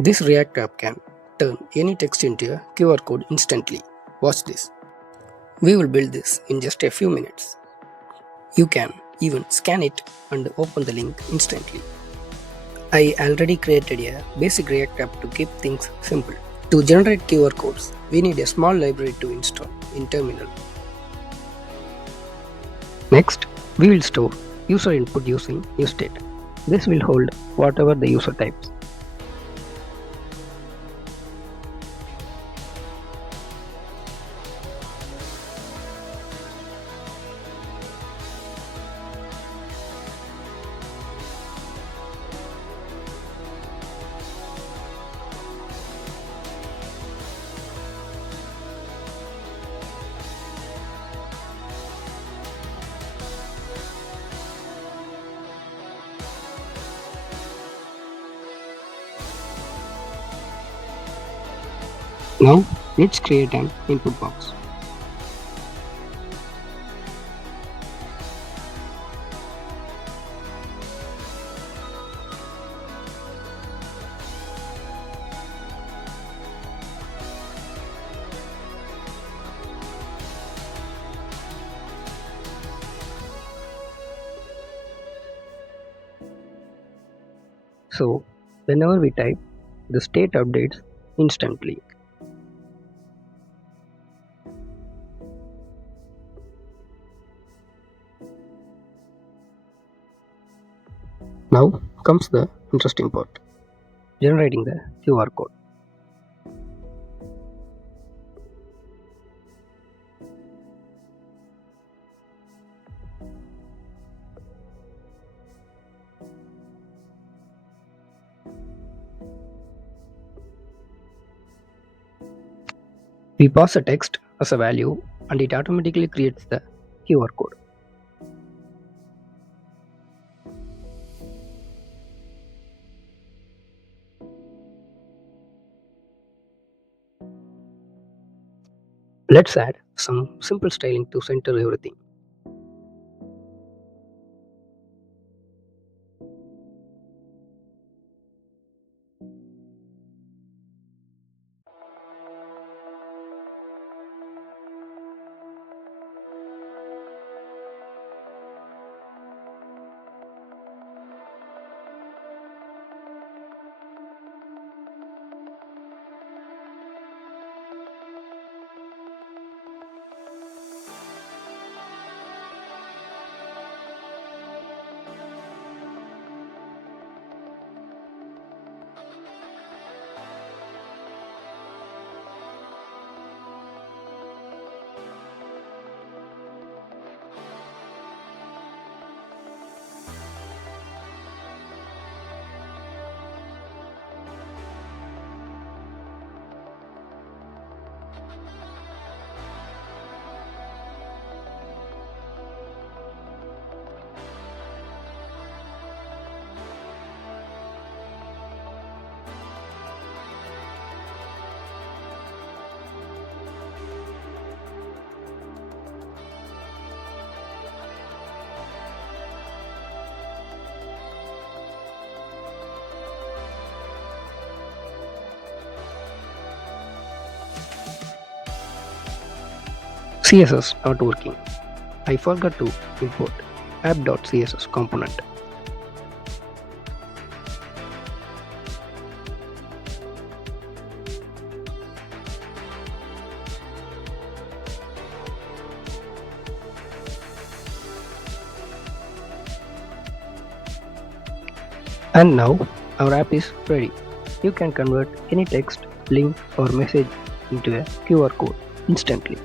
This React app can turn any text into a QR code instantly. Watch this. We will build this in just a few minutes. You can even scan it and open the link instantly. I already created a basic React app to keep things simple. To generate QR codes, we need a small library to install in terminal. Next, we will store user input using useState. This will hold whatever the user types. Now, let's create an input box. So, whenever we type, the state updates instantly. Now comes the interesting part, generating the QR code. We pass a text as a value and it automatically creates the QR code. Let's add some simple styling to center everything. CSS not working. I forgot to import app.css component. And now our app is ready. You can convert any text, link or message into a QR code instantly.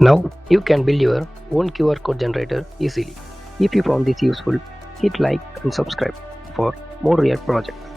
Now you can build your own QR code generator easily. If you found this useful, hit like and subscribe for more React projects.